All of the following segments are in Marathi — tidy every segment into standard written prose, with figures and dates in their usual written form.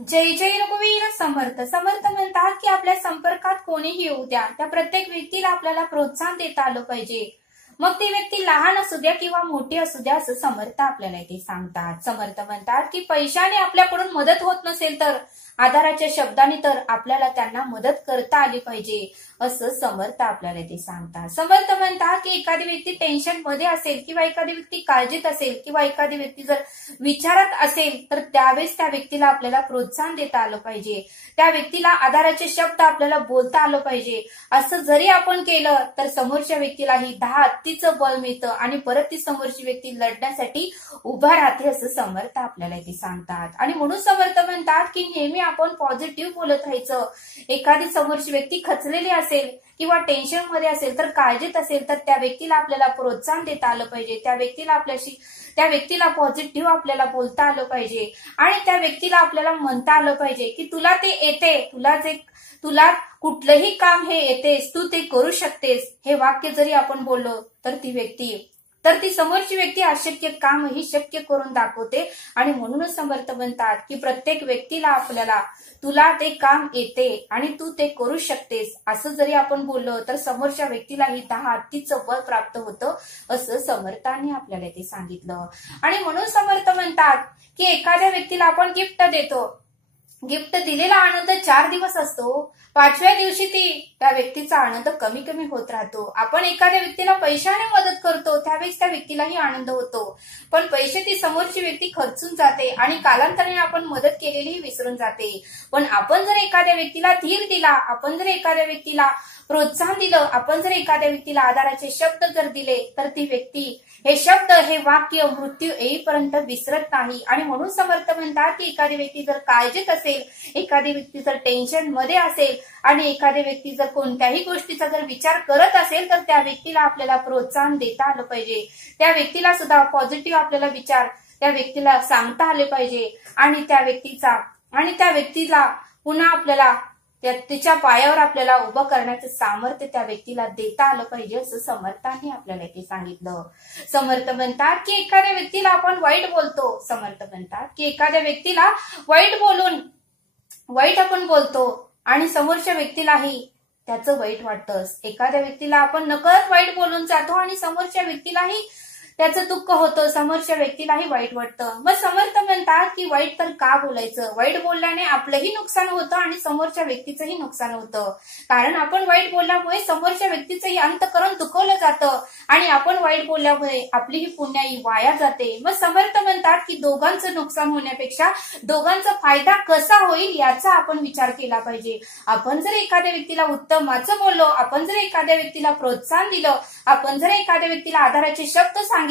जय जय रघुवीर समर्थ. समर्थ म्हणतात की आपल्या संपर्कात कोणीही येऊ द्या, त्या प्रत्येक व्यक्तीला आपल्याला प्रोत्साहन देता आलं पाहिजे. मग ती व्यक्ती लहान असू द्या किंवा मोठी असू द्या, असं समर्थ आपल्याला इथे सांगतात. समर्थ म्हणतात की पैशाने आपल्याकडून मदत होत नसेल तर आधाराच्या शब्दाने तर आपल्याला त्यांना मदत करता आली पाहिजे, असं समर्थ आपल्याला इथे सांगतात. समर्थ म्हणतात की एखादी व्यक्ती टेन्शन मध्ये असेल किंवा एखादी व्यक्ती काळजीत असेल किंवा एखादी व्यक्ती जर विचारात असेल तर त्यावेळेस त्या व्यक्तीला आपल्याला प्रोत्साहन देता आलं पाहिजे. त्या व्यक्तीला आधाराचे शब्द आपल्याला बोलता आलं पाहिजे. असं जरी आपण केलं तर समोरच्या व्यक्तीलाही 10 हत्तीचं बळ मिळतं आणि परत ती समोरची व्यक्ती लढण्यासाठी उभा राहते, असं समर्थ आपल्याला इथे सांगतात. आणि म्हणून समर्थ म्हणतात की नेहमी आपण पॉझिटिव्ह बोलत राहायचं. एखादी समोरची व्यक्ती खचलेली असेल किंवा टेन्शन मध्ये असेल तर काळजीत असेल तर त्या व्यक्तीला आपल्याला प्रोत्साहन देता आलं पाहिजे. त्या व्यक्तीला पॉझिटिव्ह आपल्याला बोलता आलं पाहिजे आणि त्या व्यक्तीला आपल्याला म्हणता आलं पाहिजे की तुला ते येते, तुला कुठलंही काम हे येतेस, तू ते करू शकतेस. हे वाक्य जरी आपण बोललो तर ती समोरची व्यक्ती अशक्य कामही शक्य करून दाखवते. आणि म्हणूनच समर्थ म्हणतात की प्रत्येक व्यक्तीला आपल्याला तुला ते काम येते आणि तू ते करू शकतेस असं जरी आपण बोललो तर समोरच्या व्यक्तीलाही 10 हत्तीचं बळ प्राप्त होतं, असं समर्थांनी आपल्याला ते सांगितलं. आणि म्हणून समर्थ म्हणतात की एखाद्या व्यक्तीला आपण गिफ्ट देतो, गिफ्ट दिलेला आनंद 4 दिवस असतो, 5व्या दिवशी त्या व्यक्तीचा आनंद कमी कमी होत राहतो. आपण एखाद्या व्यक्तीला पैशाने मदत करतो त्यावेळेस त्या व्यक्तीलाही आनंद होतो, पण पैसे ती समोरची व्यक्ती खर्चून जाते आणि कालांतराने आपण मदत केलेलीही विसरून जाते. पण आपण जर एखाद्या व्यक्तीला धीर दिला, आपण जर एखाद्या व्यक्तीला प्रोत्साहन दिलं, आपण जर एखाद्या व्यक्तीला आधाराचे शब्द जर दिले तर ती व्यक्ती हे शब्द, हे वाक्य मृत्यू येईपर्यंत विसरत नाही. आणि म्हणून समर्थ म्हणतात की एखादी व्यक्ती जर काळजीत असेल, एखादी व्यक्ती जर टेन्शन मध्ये असेल आणि एखादी व्यक्ती जर कोणत्याही गोष्टीचा जर विचार करत असेल तर त्या व्यक्तीला आपल्याला प्रोत्साहन देता आलं पाहिजे. त्या व्यक्तीला सुद्धा पॉझिटिव्ह आपल्याला विचार त्या व्यक्तीला सांगता आले पाहिजे आणि त्या व्यक्तीला पुन्हा आपल्याला तिच्या पायावर आपल्याला उभं करण्याचं सामर्थ्य त्या व्यक्तीला देता आलं पाहिजे, असं समर्थांनी आपल्याला इथे सांगितलं. समर्थ म्हणतात की एखाद्या व्यक्तीला आपण वाईट बोलतो, समर्थ म्हणतात की एखाद्या व्यक्तीला वाईट आपण बोलतो आणि समोरच्या व्यक्तीलाही त्याचं वाईट वाटतं. एखाद्या व्यक्तीला आपण नकळत वाईट बोलून जातो आणि समोरच्या व्यक्तीलाही त्याचं दुःख होतं, समोरच्या व्यक्तीलाही वाईट वाटतं. मग समर्थ म्हणतात की वाईट तर का बोलायचं? वाईट बोलल्याने आपलंही नुकसान होतं आणि समोरच्या व्यक्तीचंही नुकसान होतं. कारण आपण वाईट बोलल्यामुळे समोरच्या व्यक्तीचंही अंतःकरण दुखवलं जातं आणि आपण वाईट बोलल्यामुळे आपलीही पुण्याई वाया जाते. मग समर्थ म्हणतात की दोघांचं नुकसान होण्यापेक्षा दोघांचा फायदा कसा होईल याचा आपण विचार केला पाहिजे. आपण जर एखाद्या व्यक्तीला उत्तमाचं बोललो, आपण जर एखाद्या व्यक्तीला प्रोत्साहन दिलं, आपण जर एखाद्या व्यक्तीला आधाराचे शब्द सांगितले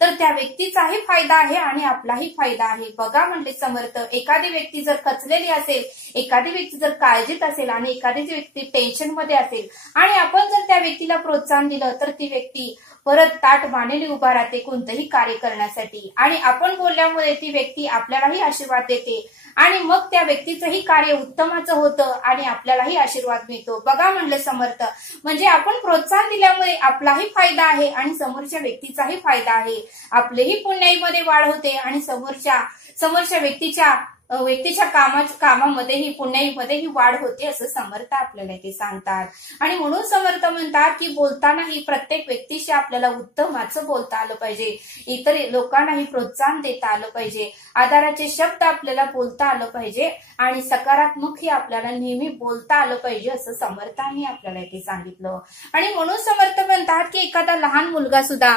तर त्या व्यक्तीचाही फायदा आहे आणि आपलाही फायदा आहे. बघा म्हणले समर्थ, एखादी व्यक्ती जर खचलेली असेल, एखादी व्यक्ती जर काळजीत असेल आणि एखादी व्यक्ती टेन्शन मध्ये असेल आणि आपण जर त्या व्यक्तीला प्रोत्साहन दिलं तर ती व्यक्ती परत ताठ मानेली उभा राहते कोणतंही कार्य करण्यासाठी. आणि आपण बोलल्यामुळे ती व्यक्ती आपल्यालाही आशीर्वाद देते आणि मग त्या व्यक्तीचंही कार्य उत्तमाचं होतं आणि आपल्यालाही आशीर्वाद मिळतो. बघा म्हणले समर्थ, म्हणजे आपण प्रोत्साहन दिल्यामुळे आपलाही फायदा आहे आणि समोरच्या व्यक्तीचाही फायदा आहे. आपलेही पुण्याईमध्ये वाढ होते आणि समोरच्या व्यक्तीच्या कामामध्येही पुण्याईमध्येही वाढ होते, असं समर्थ आपल्याला ते सांगतात. आणि म्हणून समर्थ म्हणतात की बोलतानाही प्रत्येक व्यक्तीशी आपल्याला उत्तमाचं बोलता आलं पाहिजे, इतर लोकांनाही प्रोत्साहन देता आलं पाहिजे, आधाराचे शब्द आपल्याला बोलता आलं पाहिजे आणि सकारात्मकही आपल्याला नेहमी बोलता आलं पाहिजे, असं समर्थांनी आपल्याला ते सांगितलं. आणि म्हणून समर्थ म्हणतात की एखादा लहान मुलगा सुद्धा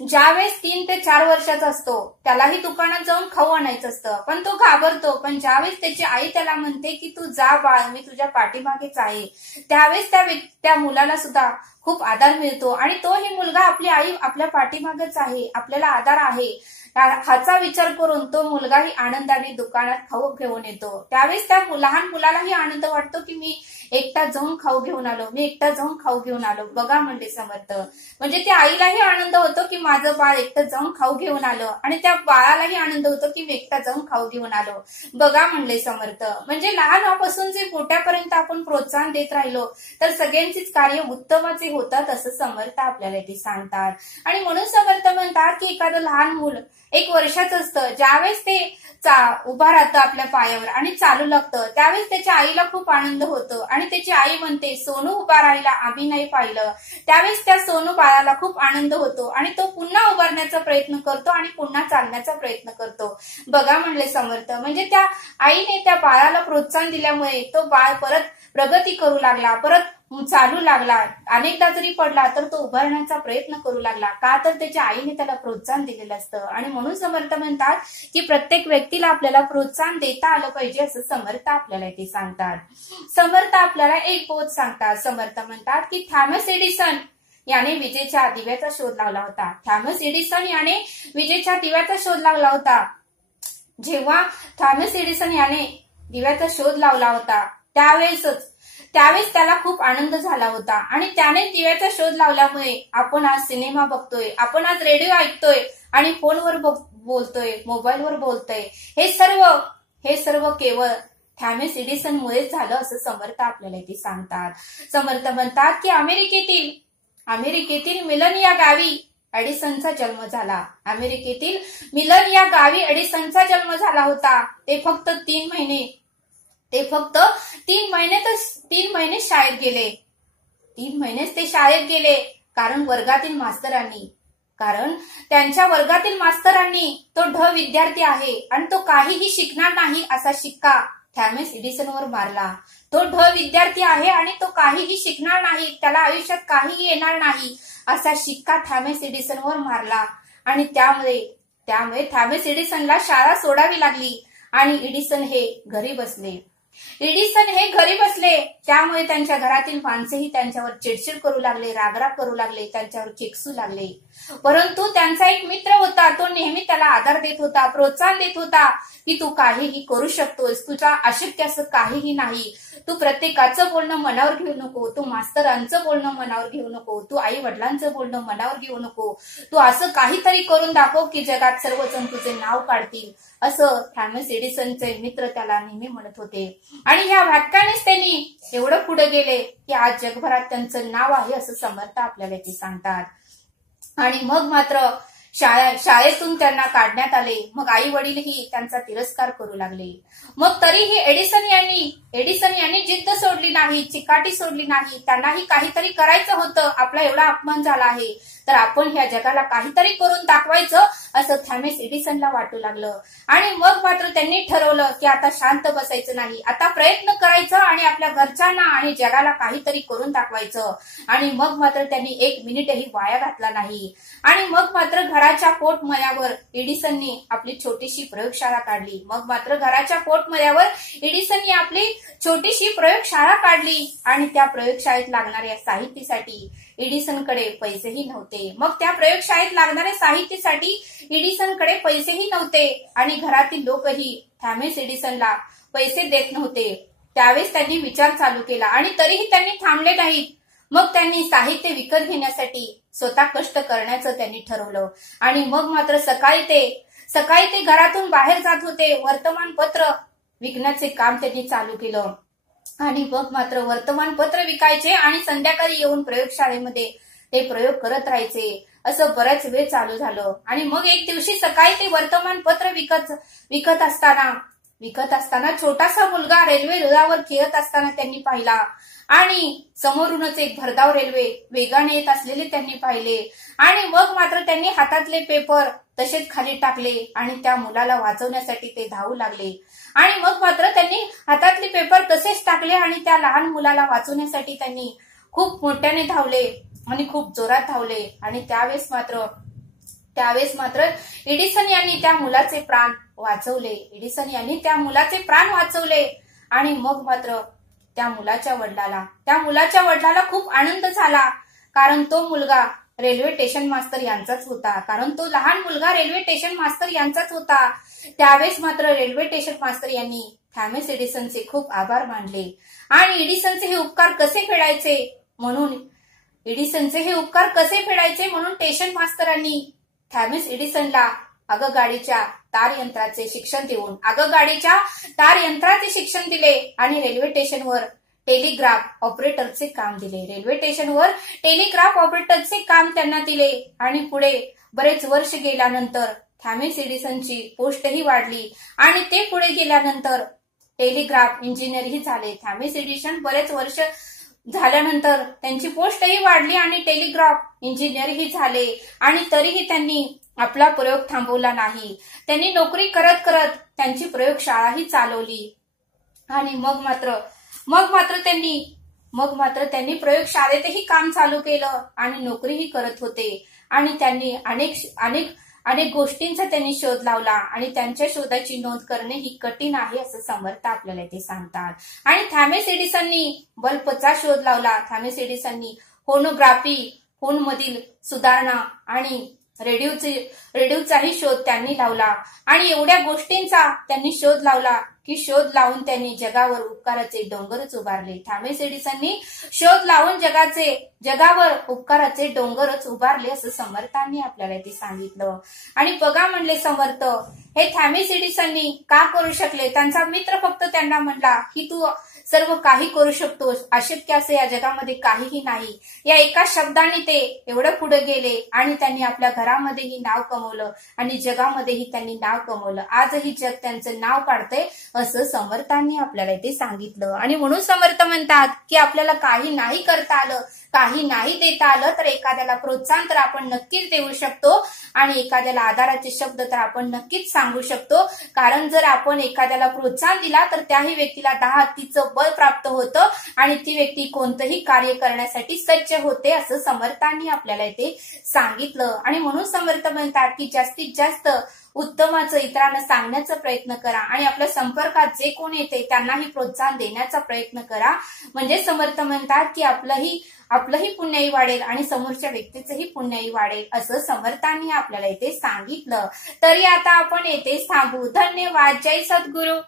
ज्यावेळेस 3 ते 4 वर्षाचा असतो त्यालाही दुकानात जाऊन खाऊ आणायचं असतं, पण तो घाबरतो. पण ज्यावेळेस त्याची आई त्याला म्हणते की तू जा बाळ, मी तुझ्या पाठीमागेच आहे, त्यावेळेस त्या मुलाला सुद्धा खूप आधार मिळतो आणि तोही मुलगा आपली आई आपल्या पाठीमागेच आहे, आपल्याला आधार आहे ह्याचा विचार करून तो मुलगाही आनंदाने दुकानात खाऊ घेऊन येतो. त्यावेळेस त्या लहान मुलालाही आनंद वाटतो की मी एकटा जाऊन खाऊ घेऊन आलो. बघा म्हणले समर्थ, म्हणजे त्या आईलाही आनंद होतो की माझं बाळ एकटं जाऊन खाऊ घेऊन आलं आणि त्या बाळालाही आनंद होतो की मी एकटा जाऊन खाऊ घेऊन आलो. बघा म्हणले समर्थ, म्हणजे लहानापासून जे मोठ्यापर्यंत आपण प्रोत्साहन देत राहिलो तर सगळ्यांचीच कार्य उत्तमाचे होतात, असं समर्थ आपल्याला ते सांगतात. आणि म्हणून समर्थ म्हणतात की एखादं लहान मूल 1 वर्षाचं असतं. ज्यावेळेस ते उभा राहतं आपल्या पायावर आणि चालू लागतं त्यावेळेस त्याच्या आईला खूप आनंद होतो आणि त्याची आई म्हणते, सोनू उभा राहिला, आम्ही नाही पाहिलं. त्यावेळेस त्या सोनू बाळाला खूप आनंद होतो आणि तो पुन्हा उभारण्याचा प्रयत्न करतो आणि पुन्हा चालण्याचा प्रयत्न करतो. बघा म्हणले समर्थ, म्हणजे त्या आईने त्या बाळाला प्रोत्साहन दिल्यामुळे तो बाळ परत प्रगती करू लागला, परत चालू लागला. अनेकदा जरी पडला तर तो उभारण्याचा प्रयत्न करू लागला, का तर त्याच्या आईने त्याला प्रोत्साहन दिलेलं असतं. आणि म्हणून समर्थ म्हणतात की प्रत्येक व्यक्तीला आपल्याला प्रोत्साहन देता आलं पाहिजे, असं समर्थ आपल्याला इथे सांगतात. समर्थ आपल्याला एक बोध सांगतात. समर्थ म्हणतात की थॉमस एडिसन याने विजेच्या दिव्याचा शोध लावला होता. थॉमस एडिसन याने विजेच्या दिव्याचा शोध लावला होता. जेव्हा थॉमस एडिसन याने दिव्याचा शोध लावला होता त्यावेळेस त्याला खूप आनंद झाला होता आणि त्याने दिव्याचा शोध लावल्यामुळे आपण आज सिनेमा बघतोय, आपण आज रेडिओ ऐकतोय आणि फोनवर बोलतोय, मोबाईलवर बोलतोय. हे सर्व केवळ थॉमस एडिसन मुळेच झालं, असं समर्थ आपल्याला इथे सांगतात. समर्थ म्हणतात की अमेरिकेतील मिलन या गावी एडिसनचा जन्म झाला. अमेरिकेतील मिलन या गावी एडिसनचा जन्म झाला होता. ते फक्त 3 महिने शाळेत गेले. 3 महिनेच ते शाळेत गेले कारण त्यांच्या वर्गातील मास्तरांनी तो विद्यार्थी आहे आणि तो काहीही शिकणार नाही असा शिक्का थॉमस एडिसनवर मारला. तो विद्यार्थी आहे आणि तो काहीही शिकणार नाही, त्याला आयुष्यात काहीही येणार नाही असा शिक्का थॉमस एडिसनवर मारला. आणि त्यामुळे थॉमस एडिसनला शाळा सोडावी लागली आणि एडिसन हे घरी बसले. त्यामुळे त्यांच्या घरातील माणसेही त्यांच्यावर चिडचिड करू लागले, रागराग करू लागले, त्यांच्यावर खेकसू लागले. परंतु त्यांचा एक मित्र होता, तो नेहमी त्याला आधार देत होता, प्रोत्साहन देत होता की तू काहीही करू शकतोस, तुझा अशक्य असं काहीही नाही. तू प्रत्येकाचं बोलणं मनावर घेऊ नको, तू मास्तरांचं बोलणं मनावर घेऊ नको, तू आई वडिलांचं बोलणं मनावर घेऊ नको, तू असं काहीतरी करून दाखव की जगात सर्वजण तुझे नाव काढतील, असं थॉमस एडिसनचे मित्र त्याला नेहमी म्हणत होते. आणि ह्या वाक्यानेच त्यांनी एवढं पुढे गेले की आज जगभरात त्यांचं नाव आहे, असं समर्थ आपल्याला ते सांगतात. आणि मग मात्र शाळेतून त्यांना काढण्यात आले. मग आई वडीलही त्यांचा तिरस्कार करू लागले. मग तरीही एडिसन यांनी जिद्द सोडली नाही, चिकाटी सोडली नाही. त्यांनाही काहीतरी करायचं होतं. आपला एवढा अपमान झाला आहे तर आपण ह्या जगाला काहीतरी करून दाखवायचं, असं थॉमस एडिसनला वाटू लागलं. आणि मग मात्र त्यांनी ठरवलं की आता शांत बसायचं नाही, आता प्रयत्न करायचं आणि आपल्या घरच्यांना आणि जगाला काहीतरी करून दाखवायचं. आणि मग मात्र त्यांनी 1 मिनिटही वाया घातला नाही. आणि मग मात्र घराच्या पोटमळ्यावर एडिसनने आपली छोटीशी प्रयोगशाळा काढली. आपली छोटीशी प्रयोगशाळा काढली आणि त्या प्रयोगशाळेत लागणाऱ्या साहित्यासाठी एडिसनकडे पैसेही नव्हते. मग त्या प्रयोगशाळेत लागणाऱ्या साहित्यासाठी एडिसनकडे पैसेही नव्हते आणि घरातील लोकही थॉमस एडिसनला पैसे देत नव्हते. त्यावेळेस त्यांनी विचार चालू केला आणि तरीही त्यांनी थांबले नाहीत. मग त्यांनी साहित्य विकत घेण्यासाठी स्वतः कष्ट करण्याचं त्यांनी ठरवलं. आणि मग मात्र सकाळी ते घरातून बाहेर जात होते. वर्तमानपत्र विकण्याचे काम त्यांनी चालू केलं आणि मग मात्र वर्तमानपत्र विकायचे आणि संध्याकाळी येऊन प्रयोगशाळेमध्ये ते प्रयोग करत राहायचे. असं बराच वेळ चालू झालं. आणि मग एक दिवशी सकाळी ते वर्तमानपत्र विकत असताना छोटासा मुलगा रेल्वे रुळावर खेळत असताना त्यांनी पाहिला आणि समोरूनच एक भरधाव रेल्वे वेगाने येत असलेले त्यांनी पाहिले. आणि मग मात्र त्यांनी हातातले पेपर तसेच खाली टाकले आणि त्या मुलाला वाचवण्यासाठी ते धावू लागले. आणि मग मात्र त्यांनी हातातले पेपर तसेच टाकले आणि त्या लहान मुलाला वाचवण्यासाठी त्यांनी खूप मोठ्याने धावले आणि खूप जोरात धावले. आणि त्यावेळेस मात्र एडिसन यांनी त्या मुलाचे प्राण वाचवले. आणि मग मात्र त्या मुलाच्या वडिलाला खूप आनंद झाला, कारण तो मुलगा रेल्वे स्टेशन मास्तर यांचाच होता. त्यावेळेस मात्र रेल्वे स्टेशन मास्तर यांनी थॉमस एडिसनचे खूप आभार मानले आणि एडिसनचे हे उपकार कसे फेडायचे म्हणून स्टेशन मास्तरांनी थॉमस एडिसनला आगगाडीच्या तार यंत्राचे शिक्षण दिले आणि रेल्वे स्टेशनवर टेलिग्राफ ऑपरेटरचे काम त्यांना दिले. आणि पुढे बरेच वर्ष गेल्यानंतर थॉमस एडिसनची पोस्टही वाढली आणि ते पुढे गेल्यानंतर टेलिग्राफ इंजिनियरही झाले. थॉमस एडिसन बरेच वर्ष झाल्यानंतर त्यांची पोस्टही वाढली आणि टेलिग्राफ इंजिनियरही झाले आणि तरीही त्यांनी आपला प्रयोग थांबवला नाही. त्यांनी नोकरी करत करत त्यांची प्रयोगशाळाही चालवली आणि मग मात्र त्यांनी प्रयोगशाळेतही काम चालू केलं आणि नोकरीही करत होते आणि त्यांनी अनेक गोष्टींचा त्यांनी शोध लावला आणि त्यांच्या शोधाची नोंद करणे ही कठीण आहे असं समर्थ आपल्याला ते सांगतात. आणि थॉमस एडिसननी बल्बचा शोध लावला. थॉमस एडिसननी फोनोग्राफी, फोनमधील सुधारणा आणि रेडिओचाही शोध त्यांनी लावला आणि एवढ्या गोष्टींचा त्यांनी शोध लावला की शोध लावून त्यांनी जगावर उपकाराचे डोंगरच उभारले. थॉमस एडिसननी शोध लावून जगावर उपकाराचे डोंगरच उभारले असं समर्थांनी आपल्याला ते सांगितलं. आणि बघा म्हणले समर्थ, हे थॉमस एडिसननी का करू शकले? त्यांचा मित्र फक्त त्यांना म्हणला की तू सर्व काही करू शकतोस, अशक्य असे या जगामध्ये काहीही नाही. या एका शब्दाने ते एवढं पुढे गेले आणि त्यांनी आपल्या घरामध्येही नाव कमवलं आणि जगामध्येही त्यांनी नाव कमवलं. आजही जग त्यांचं नाव काढतंय असं समर्थांनी आपल्याला ते सांगितलं. आणि म्हणून समर्थ म्हणतात की आपल्याला काही नाही करता आलं, काही नाही देता आलं तर एखाद्याला प्रोत्साहन तर आपण नक्कीच देऊ शकतो आणि एखाद्याला आधाराचे शब्द तर आपण नक्कीच सांगू शकतो. कारण जर आपण एखाद्याला प्रोत्साहन दिला तर त्याही व्यक्तीला 10 हत्तीचं बळ प्राप्त होतं आणि ती व्यक्ती कोणतंही कार्य करण्यासाठी सज्ज होते असं समर्थांनी आपल्याला ते सांगितलं. आणि म्हणून समर्थ म्हणतात की जास्तीत जास्त उत्तमाचं इतरांना सांगण्याचा प्रयत्न करा आणि आपल्या संपर्कात जे कोण येते त्यांनाही प्रोत्साहन देण्याचा प्रयत्न करा. म्हणजे समर्थ म्हणतात की आपलंही पुण्यही वाढेल आणि समोरच्या व्यक्तीचंही पुण्यही वाढेल असं समर्थांनी आपल्याला इथे सांगितलं. तरी आता आपण येथेच थांबू. धन्यवाद. जय सद्गुरू.